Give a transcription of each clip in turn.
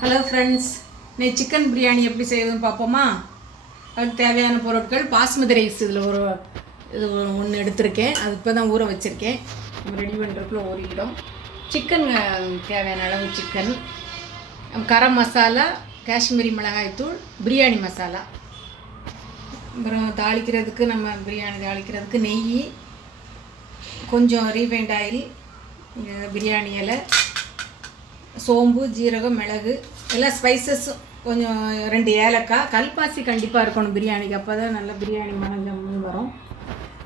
Hello friends, நான் chicken biryani எப்படி செய்வதுன்னு பார்ப்போமா? அதுக்கு தேவையான பொருட்கள் பாஸ்மதி ரைஸ் இதில் இது ஒன்று எடுத்திருக்கேன். அது இப்போ தான் ஊற வச்சுருக்கேன். நம்ம ரெடி பண்ணுறதுக்குள்ள ஊறிடும். சிக்கன் தேவையான அளவு சிக்கன், கரம் மசாலா, காஷ்மீரி மிளகாய்த்தூள், பிரியாணி மசாலா. அப்புறம் தாளிக்கிறதுக்கு பிரியாணி தாளிக்கிறதுக்கு நெய், கொஞ்சம் ரீஃபைண்ட் ஆயில், பிரியாணி இலை, சோம்பு, ஜீரகம், மிளகு, எல்லாம் ஸ்பைசஸும், கொஞ்சம் 2 ஏலக்காய், கல்பாசி கண்டிப்பாக இருக்கணும் பிரியாணிக்கு, அப்போ தான் நல்லா பிரியாணி மணஞ்சு வரும்.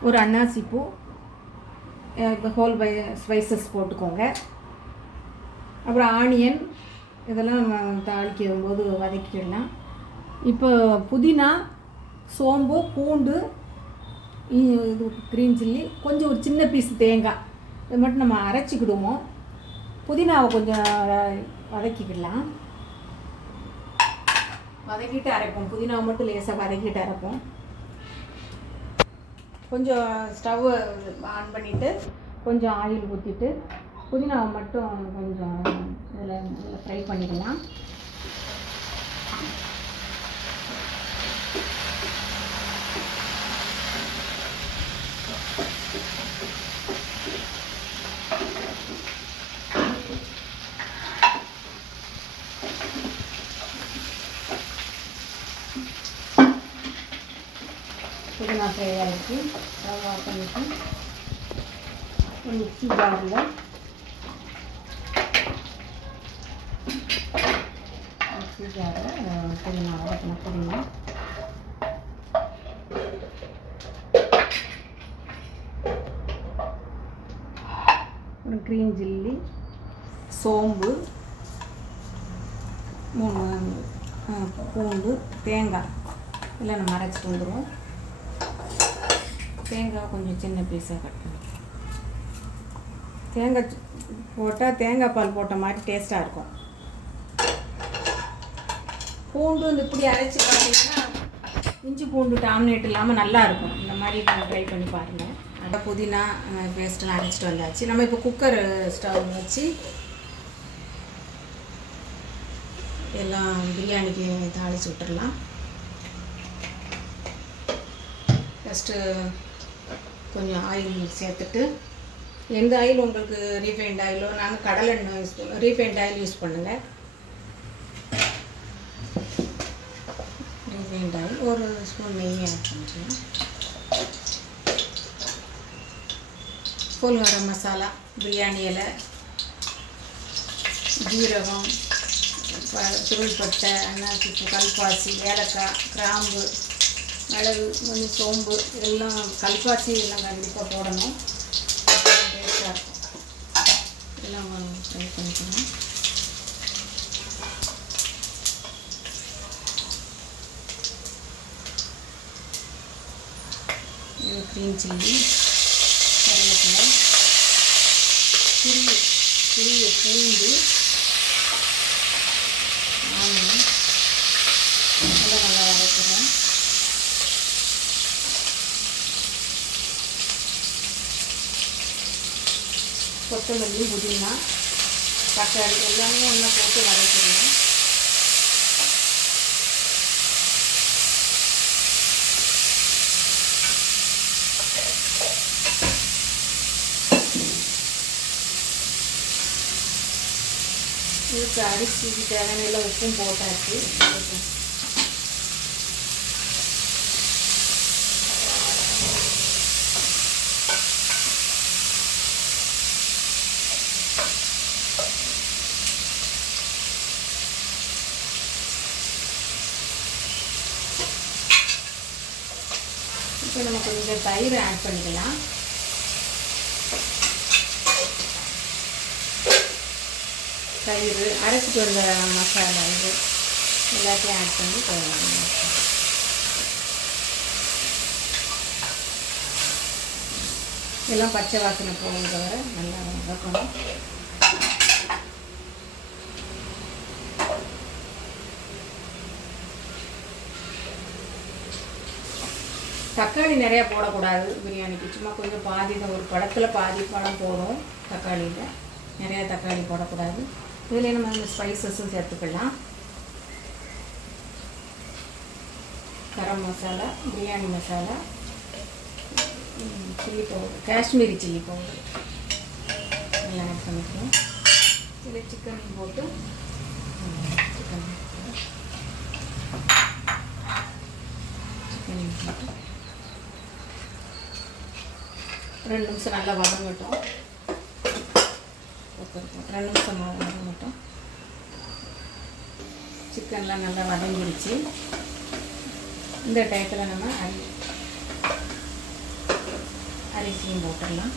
ஒரு அன்னாசி பூ, ஹோல் ஸ்பைசஸ் போட்டுக்கோங்க. அப்புறம் ஆனியன், இதெல்லாம் தாளிக்கும் போது வதக்கிடலாம். இப்போ புதினா, சோம்பு, பூண்டு, இது க்ரீன் சில்லி, கொஞ்சம் ஒரு சின்ன பீஸ் தேங்காய், இது மட்டும் நம்ம அரைச்சிக்கிடுவோம். புதினாவை கொஞ்சம் வதக்கிக்கலாம். வதக்கிட்டு அரைப்போம். புதினாவை மட்டும் லேசாக வதக்கிட்டு அரைப்போம். கொஞ்சம் ஸ்டவ் ஆன் பண்ணிவிட்டு கொஞ்சம் ஆயில் ஊற்றிட்டு புதினாவை மட்டும் கொஞ்சம் இதில் ஃப்ரை பண்ணிக்கலாம். புதினா ஃப்ரை ஆகிடுச்சு. ஸ்டவ் ஆஃப் பண்ணிவிட்டு ஒரு மிக்ஸி ஜாரில் புதினா வதக்கின புதினா, ஒரு க்ரீன் சில்லி, சோம்பு, 3 பூண்டு, தேங்காய் எல்லாம் நம்ம அரைச்சிட்டு வந்துடுவோம். தேங்காய் கொஞ்சம் சின்ன பீஸாக கட் பண்ணி, தேங்காய் போட்டால் தேங்காய் பால் போட்ட மாதிரி டேஸ்ட்டாக இருக்கும். பூண்டு இப்படி அரைச்சி பார்த்தீங்கன்னா இஞ்சி பூண்டு டாமினேட் இல்லாமல் நல்லாயிருக்கும். இந்த மாதிரி ட்ரை பண்ணி பாருங்கள். நல்லா புதினா பேஸ்ட்லாம் அரைச்சிட்டு வந்தாச்சு. நம்ம இப்போ குக்கர் ஸ்டவ் வச்சு எல்லாம் பிரியாணிக்கு தாளித்து விட்டுடலாம். ஃபஸ்ட்டு கொஞ்சம் ஆயில் சேர்த்துட்டு, எந்த ஆயில் உங்களுக்கு ரீஃபைண்ட் ஆயிலோ, நாங்கள் கடலை எண்ணெய் யூஸ் பண்ணுவோம், ரீஃபைண்ட் ஆயில் யூஸ் பண்ணுங்கள். ரீஃபைண்ட் ஆயில் ஒரு ஸ்பூன் நெய் ஆட் பண்ணுறேன். ஃபுல் கரம் மசாலா, பிரியாணி இலை, ஜீரகம், சுருள்பட்டை, அன்னாசி பூ, கல்பாசி, ஏலக்காய், கிராம்பு, மிளகு, கொஞ்சம் சோம்பு, எல்லாம் கல்பாசி எல்லாம் கண்டிப்பாக போடணும். டேஸ்ட்டாக இருக்கும். எல்லாம் ஃப்ரை பண்ணிக்கணும். இது க்ரீன் சில்லி, கருவேப்பிலை, சிறிய பூண்டு, ஆனியன் எல்லாம் நல்லா வதக்குறேன். கொத்தமல்லி, புதினா, தக்காளி எல்லாமே ஒன்றா போட்டு வதக்கிடுவோம். இதுக்கு அரிசிக்கு தேவையான எல்லாம் உப்பும் போட்டாச்சு. இப்போ நம்ம கொஞ்சம் தயிர் ஆட் பண்ணிக்கலாம். தயிர், அரைச்சிட்டு வந்த மசாலா, இது எல்லாத்தையும் ஆட் பண்ணி எல்லாம் பச்சை வாசனை போகிறது வர நல்லா வதக்கணும். தக்காளி நிறையா போடக்கூடாது பிரியாணிக்கு. சும்மா கொஞ்சம் பாதி தான், ஒரு பழத்தில் பாதி பழம் போடும் தக்காளியில். நிறையா தக்காளி போடக்கூடாது. இதில் நம்ம இந்த ஸ்பைசஸும் சேர்த்துக்கலாம். Garam masala, biryani masala, chilli powder, Kashmiri chilli powder எல்லாம் ஆட் பண்ணிக்கிறோம். இதில் சிக்கன் போட்டு சிக்கன் போட்டு 2 நிமிஷம் நல்லா வதங்கட்டும். 2 நிமிஷம் வதங்கட்டும். சிக்கன்லாம் நல்லா வதங்கிடுச்சு. இந்த டயத்தில் நம்ம அரிசியும் போட்டுடலாம்.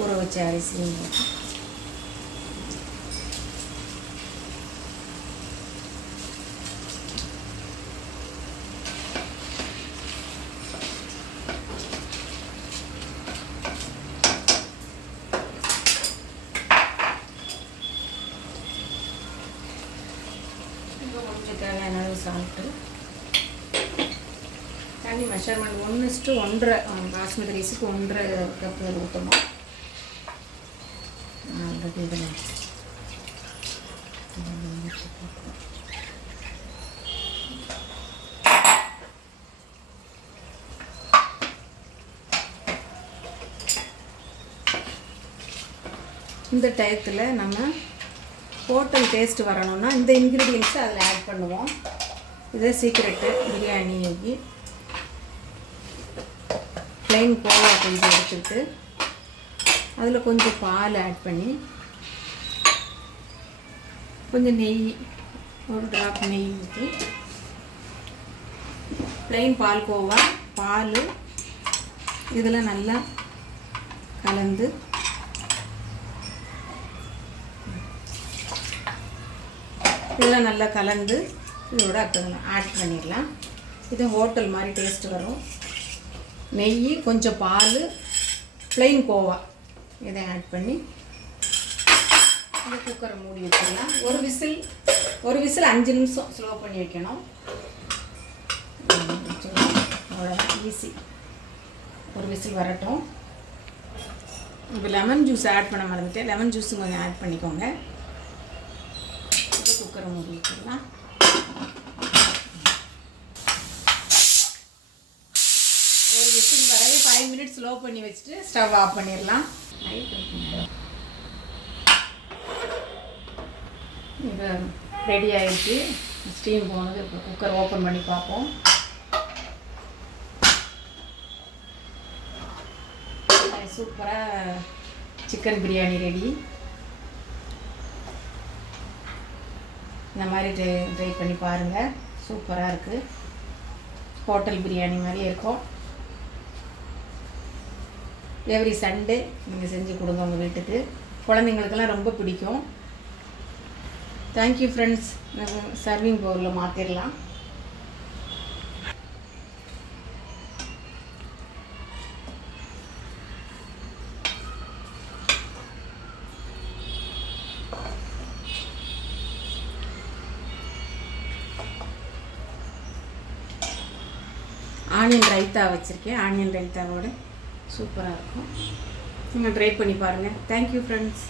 ஊற வச்ச அரிசியும் போட்டு கொஞ்சம் தேவையான அளவு சால்ட்டு, தண்ணி மெஷர்மெண்ட் 1:1 பாஸ்மதி ரைஸுக்கு 1.5 கப்பு ஊற்றணும். இதில் இந்த டயத்தில் நம்ம ஹோட்டல் டேஸ்ட் வரணும்னா இந்த இன்க்ரீடியன்ஸை அதில் ஆட் பண்ணுவோம். இது சீக்ரெட்டு. பிரியாணிக்கு ப்ளைன் கோவா கொஞ்சம் எடுத்துக்கிட்டு அதில் கொஞ்சம் பால் ஆட் பண்ணி கொஞ்சம் நெய், ஒரு ட்ராப் நெய் ஊற்றி ப்ளைன் பால் கோவா பால் இதில் நல்லா கலந்து இதெல்லாம் நல்லா கலந்து இதோட ஆட் பண்ணிடலாம். இது ஹோட்டல் மாதிரி டேஸ்ட் வரும். நெய், கொஞ்சம் பால், ப்ளைன் கோவா இதை ஆட் பண்ணி இந்த குக்கரை மூடி வச்சிடலாம். ஒரு விசில் 5 நிமிஷம் ஸ்லோ பண்ணி வைக்கணும். அவ்வளோதான், ஈஸி. ஒரு விசில் வரட்டும். இப்போ லெமன் ஜூஸ் ஆட் பண்ண மறந்துட்டேன். லெமன் ஜூஸும் கொஞ்சம் ஆட் பண்ணிக்கோங்க. குக்கரை மூடி வச்சிடலாம். ஒரு விசில் வரை 5 மினிட்ஸ் ஸ்லோ பண்ணி வச்சுட்டு ஸ்டவ் ஆஃப் பண்ணிடலாம். இப்போ ரெடி ஆகிடுச்சு. ஸ்டீம் போனது. இப்போ குக்கர் ஓப்பன் பண்ணி பார்ப்போம். சூப்பராக சிக்கன் பிரியாணி ரெடி. இந்த மாதிரி ட்ரை பண்ணி பாருங்கள். சூப்பராக இருக்குது. ஹோட்டல் பிரியாணி மாதிரியே இருக்கும். எவ்ரி சண்டே நீங்கள் செஞ்சு கொடுங்க உங்கள் வீட்டுக்கு. குழந்தைங்களுக்கெல்லாம் ரொம்ப பிடிக்கும். Thank you friends. சர்விங் பவுலில் மாற்றிடலாம். ஆனியன் ரைத்தா வச்சுருக்கேன். ஆனியன் ரைத்தாவோட சூப்பராக இருக்கும். நீங்கள் ட்ரை பண்ணி பாருங்கள். Thank you friends.